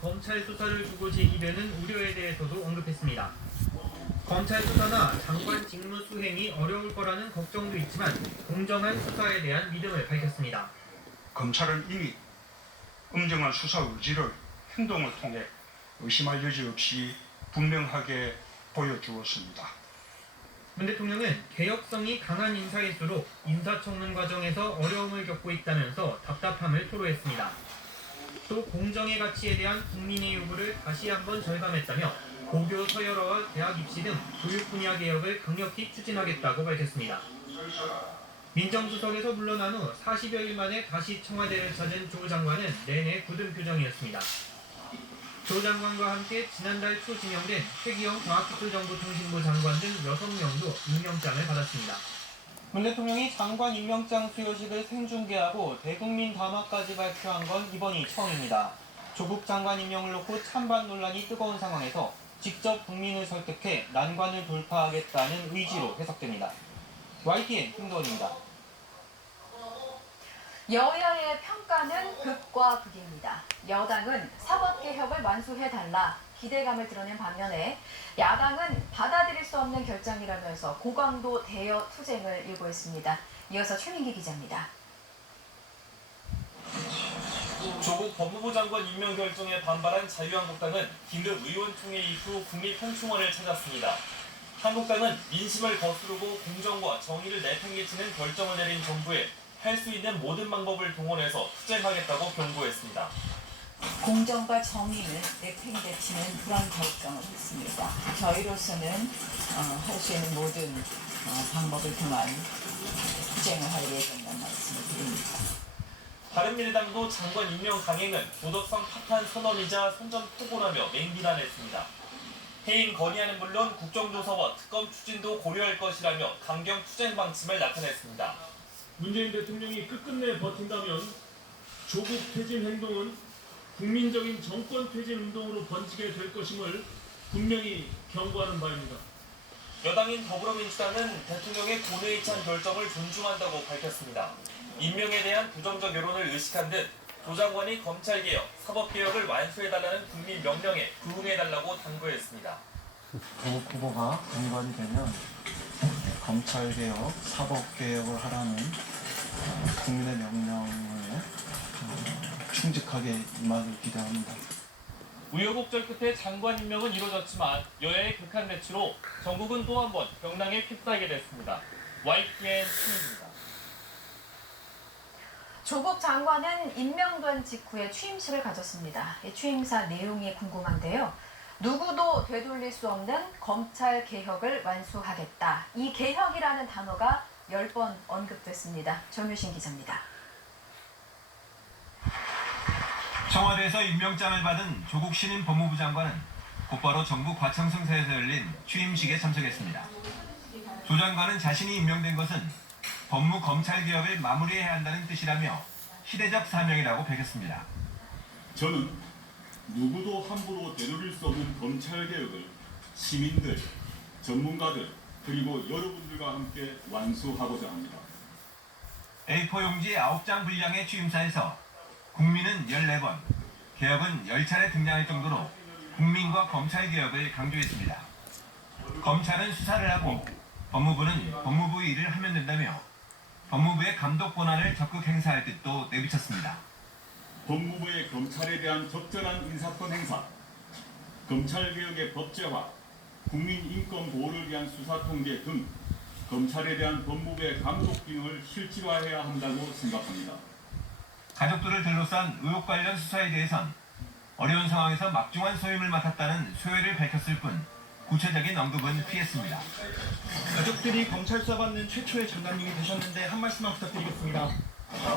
검찰 수사를 두고 제기되는 우려에 대해서도 언급했습니다. 검찰 수사나 장관 직무 수행이 어려울 거라는 걱정도 있지만 공정한 수사에 대한 믿음을 밝혔습니다. 검찰은 이미 엄정한 수사 의지를 행동을 통해 의심할 여지 없이 분명하게 보여주었습니다. 문 대통령은 개혁성이 강한 인사일수록 인사청문 과정에서 어려움을 겪고 있다면서 답답함을 토로했습니다. 또 공정의 가치에 대한 국민의 요구를 다시 한번 절감했다며 고교 서열화와 대학 입시 등 교육 분야 개혁을 강력히 추진하겠다고 밝혔습니다. 민정수석에서 물러난 후 40여일 만에 다시 청와대를 찾은 조 장관은 내내 굳은 표정이었습니다. 조 장관과 함께 지난달 초 지명된 최기영 과학기술정보통신부 장관 등 6명도 임명장을 받았습니다. 문 대통령이 장관 임명장 수여식을 생중계하고 대국민 담화까지 발표한 건 이번이 처음입니다. 조국 장관 임명을 놓고 찬반 논란이 뜨거운 상황에서 직접 국민을 설득해 난관을 돌파하겠다는 의지로 해석됩니다. YTN 김도원입니다. 여야의 평가는 극과 극입니다. 여당은 사법개혁을 완수해달라 기대감을 드러낸 반면에 야당은 받아들일 수 없는 결정이라면서 고강도 대여 투쟁을 일고했습니다. 이어서 최민기 기자입니다. 조국 법무부 장관 임명 결정에 반발한 자유한국당은 긴급 의원총회 이후 국립현충원을 찾았습니다. 한국당은 민심을 거스르고 공정과 정의를 내팽개치는 결정을 내린 정부에 할 수 있는 모든 방법을 동원해서 투쟁하겠다고 경고했습니다. 공정과 정의를 내팽개치는 그런 결정을 했습니다. 저희로서는 할 수 있는 모든 방법을 통한 투쟁을 할 예정이라는 말씀을 드립니다. 바른미래당도 장관 임명 강행은 도덕성 파탄 선언이자 선전포고라며 맹비난했습니다. 해임 건의안은 물론 국정조사와 특검 추진도 고려할 것이라며 강경 투쟁 방침을 나타냈습니다. 문재인 대통령이 끝끝내 버틴다면 조국 퇴진 행동은 국민적인 정권 퇴진 운동으로 번지게 될 것임을 분명히 경고하는 바입니다. 여당인 더불어민주당은 대통령의 고뇌에 찬 결정을 존중한다고 밝혔습니다. 임명에 대한 부정적 여론을 의식한 듯 조 장관이 검찰개혁, 사법개혁을 완수해달라는 국민 명령에 부응해달라고 당부했습니다. 조국 후보가 장관이 되면 검찰개혁, 사법개혁을 하라는 국민의 명령을 충직하게 임하길 기대합니다. 우여곡절 끝에 장관 임명은 이루어졌지만 여야의 극한 대치로 전국은 또 한 번 벽랑에 휩싸이게 됐습니다. YTN 신입니다. 조국 장관은 임명된 직후에 취임식을 가졌습니다. 이 취임사 내용이 궁금한데요. 누구도 되돌릴 수 없는 검찰 개혁을 완수하겠다. 이 개혁이라는 단어가 10번 언급됐습니다. 정유신 기자입니다. 청와대에서 임명장을 받은 조국 신임 법무부 장관은 곧바로 정부 과청승사에서 열린 취임식에 참석했습니다. 조 장관은 자신이 임명된 것은 법무 검찰 개혁을 마무리해야 한다는 뜻이라며 시대적 사명이라고 밝혔습니다. 저는 누구도 함부로 되돌릴 수 없는 검찰개혁을 시민들, 전문가들, 그리고 여러분들과 함께 완수하고자 합니다. A4 용지 9장 분량의 취임사에서 국민은 14번, 개혁은 10차례 등장할 정도로 국민과 검찰개혁을 강조했습니다. 검찰은 수사를 하고 법무부는 법무부의 일을 하면 된다며 법무부의 감독 권한을 적극 행사할 뜻도 내비쳤습니다. 법무부의 검찰에 대한 적절한 인사권 행사, 검찰개혁의 법제화, 국민 인권 보호를 위한 수사 통제 등 검찰에 대한 법무부의 감독 기능을 실질화해야 한다고 생각합니다. 가족들을 둘러싼 의혹 관련 수사에 대해선 어려운 상황에서 막중한 소임을 맡았다는 소회를 밝혔을 뿐 구체적인 언급은 피했습니다. 가족들이 검찰 수사받는 최초의 장관님이 되셨는데 한 말씀만 부탁드리겠습니다.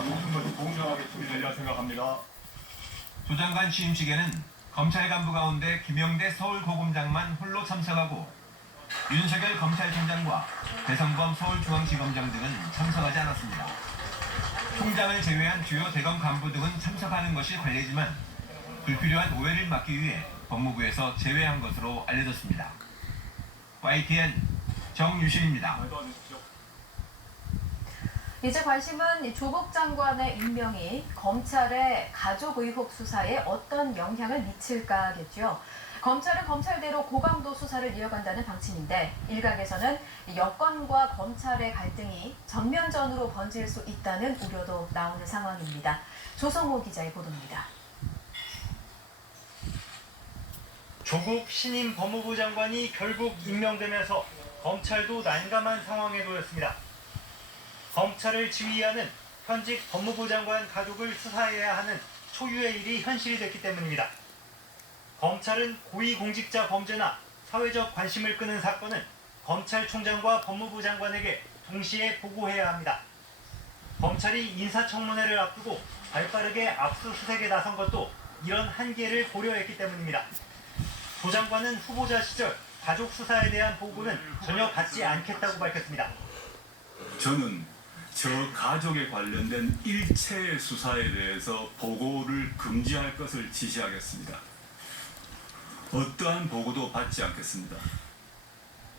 모든 것이 공정하게 처리되리라 생각합니다. 조 장관 취임식에는 검찰 간부 가운데 김영대 서울고검장만 홀로 참석하고 윤석열 검찰총장과 배성범 서울중앙지검장 등은 참석하지 않았습니다. 총장을 제외한 주요 대검 간부 등은 참석하는 것이 관례지만 불필요한 오해를 막기 위해 법무부에서 제외한 것으로 알려졌습니다. YTN 정유신입니다. 이제 관심은 이 조국 장관의 임명이 검찰의 가족 의혹 수사에 어떤 영향을 미칠까겠죠. 검찰은 검찰대로 고강도 수사를 이어간다는 방침인데 일각에서는 여권과 검찰의 갈등이 전면전으로 번질 수 있다는 우려도 나오는 상황입니다. 조성호 기자의 보도입니다. 조국 신임 법무부 장관이 결국 임명되면서 검찰도 난감한 상황에 놓였습니다. 검찰을 지휘하는 현직 법무부 장관 가족을 수사해야 하는 초유의 일이 현실이 됐기 때문입니다. 검찰은 고위공직자 범죄나 사회적 관심을 끄는 사건은 검찰총장과 법무부 장관에게 동시에 보고해야 합니다. 검찰이 인사청문회를 앞두고 발빠르게 압수수색에 나선 것도 이런 한계를 고려했기 때문입니다. 조 장관은 후보자 시절 가족 수사에 대한 보고는 전혀 받지 않겠다고 밝혔습니다. 저는 저 가족에 관련된 일체의 수사에 대해서 보고를 금지할 것을 지시하겠습니다. 어떠한 보고도 받지 않겠습니다.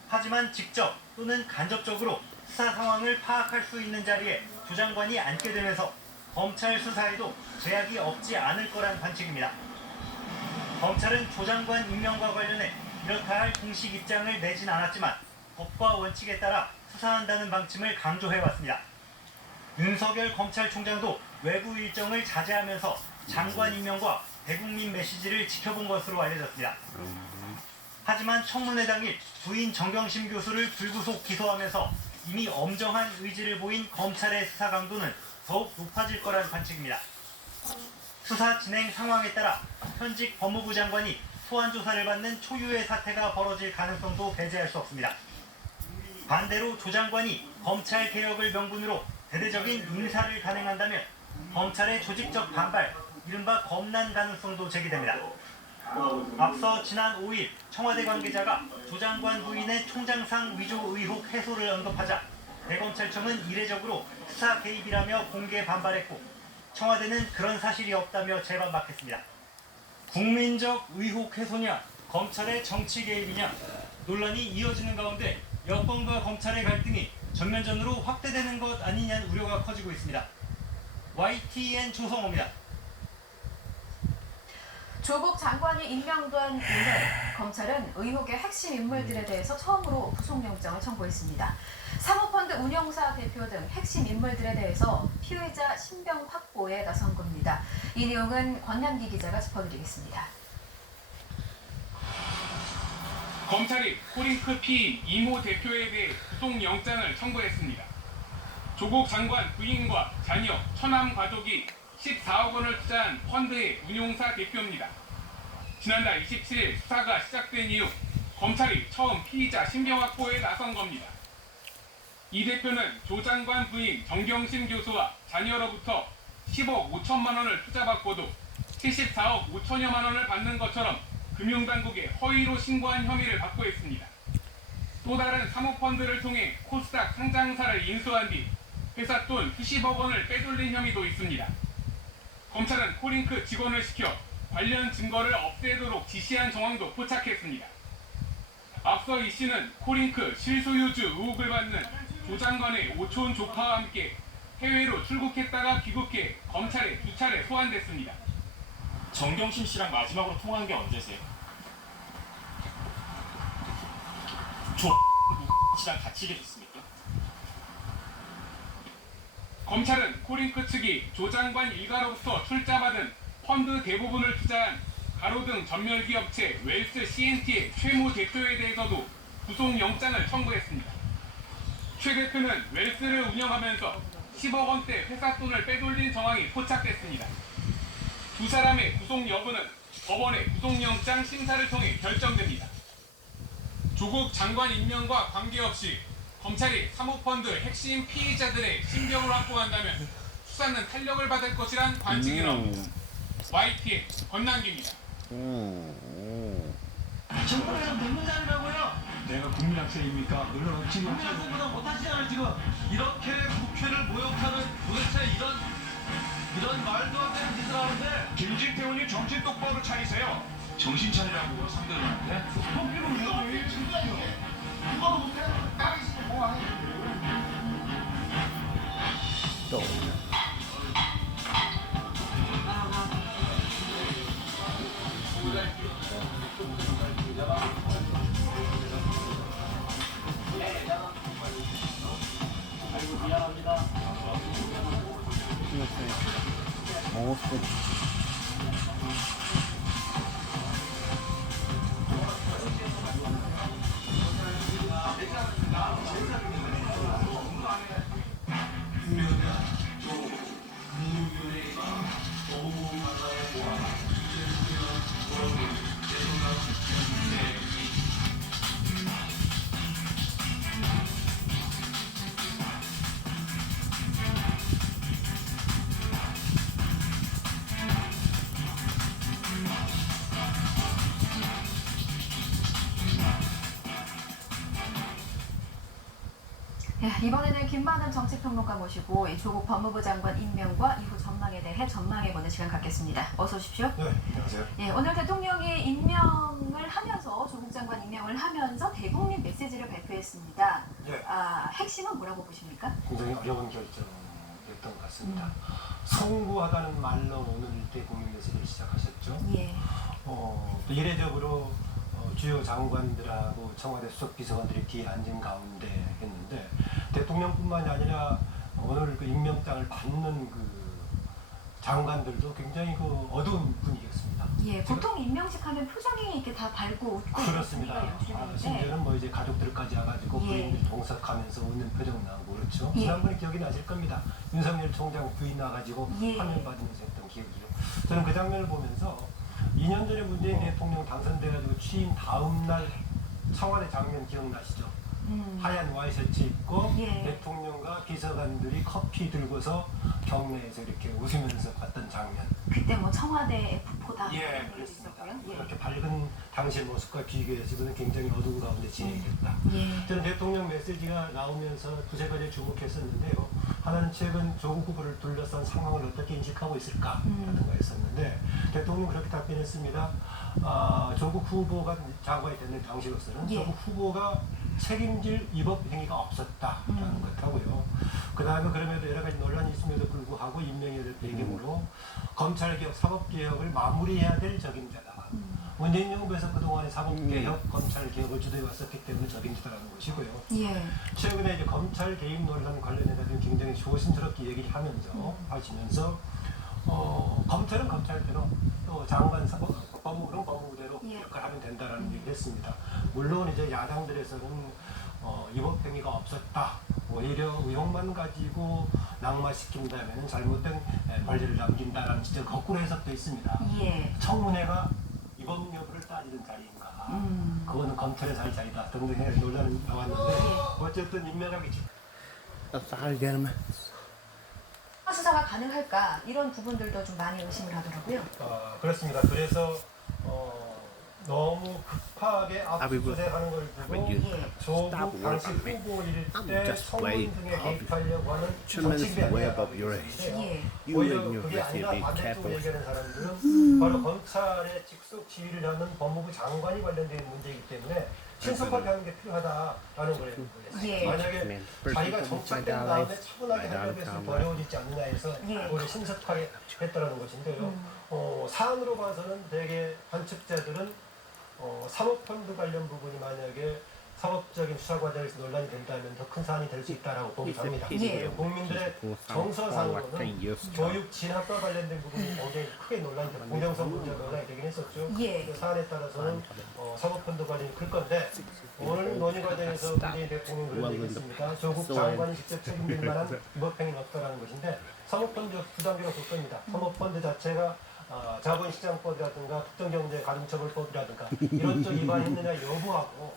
하지만 직접 또는 간접적으로 수사 상황을 파악할 수 있는 자리에 조 장관이 앉게 되면서 검찰 수사에도 제약이 없지 않을 거란 관측입니다. 검찰은 조 장관 임명과 관련해 이렇다 할 공식 입장을 내진 않았지만 법과 원칙에 따라 수사한다는 방침을 강조해왔습니다. 윤석열 검찰총장도 외부 일정을 자제하면서 장관 임명과 대국민 메시지를 지켜본 것으로 알려졌습니다. 하지만 청문회 당일 부인 정경심 교수를 불구속 기소하면서 이미 엄정한 의지를 보인 검찰의 수사 강도는 더욱 높아질 거란 관측입니다. 수사 진행 상황에 따라 현직 법무부 장관이 소환 조사를 받는 초유의 사태가 벌어질 가능성도 배제할 수 없습니다. 반대로 조 장관이 검찰 개혁을 명분으로 대대적인 인사를 단행한다면 검찰의 조직적 반발, 이른바 검난 가능성도 제기됩니다. 앞서 지난 5일 청와대 관계자가 조 장관 부인의 총장상 위조 의혹 해소를 언급하자 대검찰청은 이례적으로 수사 개입이라며 공개 반발했고 청와대는 그런 사실이 없다며 재반박했습니다. 국민적 의혹 해소냐, 검찰의 정치 개입이냐 논란이 이어지는 가운데 여권과 검찰의 갈등이 전면전으로 확대되는 것 아니냐는 우려가 커지고 있습니다. YTN 조성호입니다. 조국 장관이 임명된 오늘 검찰은 의혹의 핵심 인물들에 대해서 처음으로 구속영장을 청구했습니다. 사모펀드 운용사 대표 등 핵심 인물들에 대해서 피의자 신병 확보에 나선 겁니다. 이 내용은 권남기 기자가 짚어드리겠습니다. 검찰이 코링크 피임 이모 대표에 대해 구속영장을 청구했습니다. 조국 장관 부인과 자녀, 처남 가족이 14억 원을 투자한 펀드의 운용사 대표입니다. 지난달 27일 수사가 시작된 이후 검찰이 처음 피의자 신병 확보에 나선 겁니다. 이 대표는 조 장관 부인 정경심 교수와 자녀로부터 10억 5천만 원을 투자받고도 74억 5천여만 원을 받는 것처럼 금융당국에 허위로 신고한 혐의를 받고 있습니다. 또 다른 사모펀드를 통해 코스닥 상장사를 인수한 뒤 회사 돈 수십억 원을 빼돌린 혐의도 있습니다. 검찰은 코링크 직원을 시켜 관련 증거를 없애도록 지시한 정황도 포착했습니다. 앞서 이 씨는 코링크 실소유주 의혹을 받는 조 장관의 오촌 조카와 함께 해외로 출국했다가 귀국해 검찰에 2차례 소환됐습니다. 정경심 씨랑 마지막으로 통화한 게 언제세요? 조 씨랑 같이 계셨습니까? 검찰은 코링크 측이 조 장관 일가로부터 출자받은 펀드 대부분을 투자한 가로등 전멸기업체 웰스 CNT의 최모 대표에 대해서도 구속영장을 청구했습니다. 최 대표는 웰스를 운영하면서 10억 원대 회사 돈을 빼돌린 정황이 포착됐습니다. 두 사람의 구속 여부는 법원의 구속영장 심사를 통해 결정됩니다. 조국 장관 임명과 관계없이 검찰이 사모펀드 핵심 피의자들의 신병을 확보한다면 수사는 탄력을 받을 것이란 관측이 나옵니다. YTN 권남기입니다. 정권에서 문문장이라고요? 내가 국민학생입니까? 물론 지금 국민학생보다 못하시잖아요 지금. 이렇게 국회를 모욕하는 도대체 이런 말도 안 되는 짓을 하는데 김진태 의원님 정신 똑바로 차리세요. 정신 차리라고요 상대들한테? 뽑기는 왜 누가 못해? 까기 싫어 뭐 하는 이번에는 김만은 정치평론가 모시고 이 조국 법무부 장관 임명과 이후 전망에 대해 전망해보는 시간 갖겠습니다. 어서 오십시오. 네, 안녕하세요. 예, 오늘 대통령이 임명을 하면서 조국 장관 임명을 하면서 대국민 메시지를 발표했습니다. 네. 핵심은 뭐라고 보십니까? 굉장히 어려운 결정이었던 것 같습니다. 성구하다는 말로 오늘 대국민 메시지를 시작하셨죠. 예. 또 이례적으로 주요 장관들하고 청와대 수석 비서관들이 뒤에 앉은 가운데 했는데 대통령뿐만이 아니라 오늘 그 임명장을 받는 그 장관들도 굉장히 그 어두운 분위기였습니다. 예, 보통 임명식 하면 표정이 이렇게 다 밝고 웃고 그렇습니다. 심지어는 뭐 이제 가족들까지 와가지고 예. 부인들 동석하면서 웃는 표정 나오고 그렇죠. 예. 지난번에 기억이 나실 겁니다. 윤석열 총장 부인 나가지고 예. 화면 받으면서 했던 기억이요. 저는 그 장면을 보면서 2년 전에 문재인 대통령 당선돼가지고 취임 다음 날 청와대 장면 기억나시죠? 하얀 와이셔츠 입고 예. 대통령과 비서관들이 커피 들고서 경내에서 이렇게 웃으면서 봤던 장면. 그때 뭐 청와대 F4다 예, 그런 그렇습니다. 있었고요. 예. 그렇게 밝은 당시의 모습과 비교해서 이거는 굉장히 어두운 가운데 진행됐다. 예. 저는 대통령 메시지가 나오면서 두세 가지에 주목했었는데요. 하나는 최근 조국 후보를 둘러싼 상황을 어떻게 인식하고 있을까라는 거였었는데 대통령 그렇게 답변했습니다. 조국 후보가 장관이 됐는 당시로서는 예. 조국 후보가 책임질 위법 행위가 없었다라는 것하고요. 그 다음에 그럼에도 여러 가지 논란이 있음에도 불구하고 임명이 될 배경으로 검찰개혁, 사법개혁을 마무리해야 될 적임자다. 문재인 정부에서 그동안의 사법개혁, 검찰개혁을 주도해 왔었기 때문에 적임자라는 것이고요. 예. 최근에 이제 검찰 개입 논란 관련해서 굉장히 조심스럽게 얘기를 하시면서 검찰은 검찰대로 또 장관 법무부는 법무부대로 예. 역할을 하면 된다라는 얘기를 했습니다. 물론 이제 야당들에서는 위법 행위가 없었다. 오히려 의혹만 가지고 낙마시킨다면 잘못된 관리를 남긴다라는 지적 거꾸로 해석도 있습니다. 예. 청문회가 위법 여부를 따지는 자리인가? 그거는 검찰에서 할 자리다 등등의 논란이 나왔는데 어쨌든 임명하기 수사가 가능할까 이런 부분들도 좀 많이 의심을 하더라고요. 그렇습니다. 그래서 너무 급하게 압수수색하는 걸 두고 조국 당시 후보일 때 청문 등에 개입하려고 하는 정치기관이 있는데 오히려 그게 아니라 반대쪽으로 얘기하는 사람들은 바로 검찰의 직속 지휘를 하는 법무부 장관이 관련된 문제이기 때문에 신속하게 하는 게 필요하다라는 거예요. 예. 만약에 자기가 정착된 다음에 차분하게 하려고 했으면 더 어려워지지 않느냐 해서 오히려 신속하게 했다라는 것인데요. 사안으로 봐서는 대개 관측자들은 사모펀드 관련 부분이 만약에 사법적인 수사 과정에서 논란이 된다면 더 큰 사안이 될 수 있다라고 보기도 합니다. 예. 국민들의 정서상으로는 교육 진학과 관련된 부분이 굉장히 크게 논란이 되고 공정성 문제가 논란이 되긴 했었죠. 예. 그 사안에 따라서는 사모펀드 관련이 클 건데 오늘 논의 과정에서 문재인 대통령이 그런 얘기 했습니다. 조국 장관이 직접 책임질 만한 위법 행위는 없다라는 것인데 사모펀드 부담비가 볼 겁니다. 사모펀드 자체가 자본시장법이라든가 특정경제가중처벌법이라든가 이런 쪽 위반했느냐 여부하고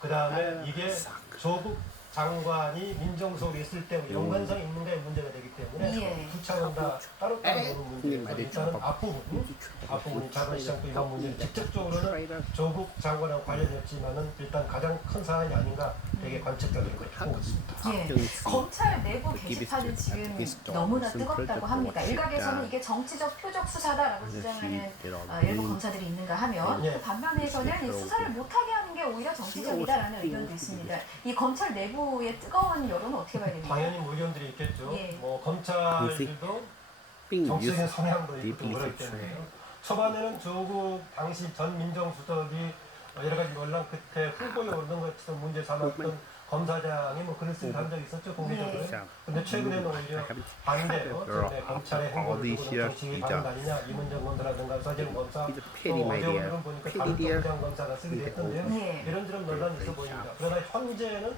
그 다음에 이게 조국 장관이 민정수석에 있을 때 연관성이 있는가의 문제가 되기 때문에 두 차원 다 따로따로 보는 문제에서 일단은 앞부분 자본시장법 위반 문제는 직접적으로는 조국 장관하고 관련이 없지만은 일단 가장 큰 사안이 아닌가 되게 관측자들은 그렇게 보고 있습니다. 예. 검찰 내부 게시판은 지금 너무나 뜨겁다고 합니다. 일각에서는 이게 정치적 표적 수사다라고 주장하는 일부 검사들이 있는가 하면 또 반면에서는 이 수사를 못하게 하는 게 오히려 정치적이다라는 의견도 있습니다. 이 검찰 내부의 뜨거운 여론은 어떻게 봐야 됩니까? 당연히 뭐 의견들이 있겠죠. 예. 뭐 검찰들도 정치적인 성향도 있고 그렇기 때문에요. 초반에는 조국 당시 전 민정수석이 여러 가지 논란 끝에 후보에 오르는 것처럼 문제 삼았던 검사장이 뭐 그런 쓰기를 한 적이 있었죠, 공개적으로. 근데 최근에는 오히려 반대로 검찰의 행보를 두고 정치적인 반응 아니냐, 이문정 검사라든가 서재훈 검사, 또 어제 오늘은 보니까 다른 부장 검사가 쓰기도 했던데요. 이런저런 논란이 있어 보입니다. 그러나 현재는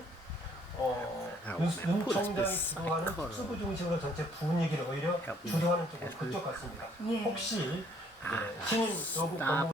윤 총장이 주도하는 특수부 중심으로 전체 분위기를 오히려 주도하는 쪽으로 그쪽 같습니다. 혹시 신임 조국 법무부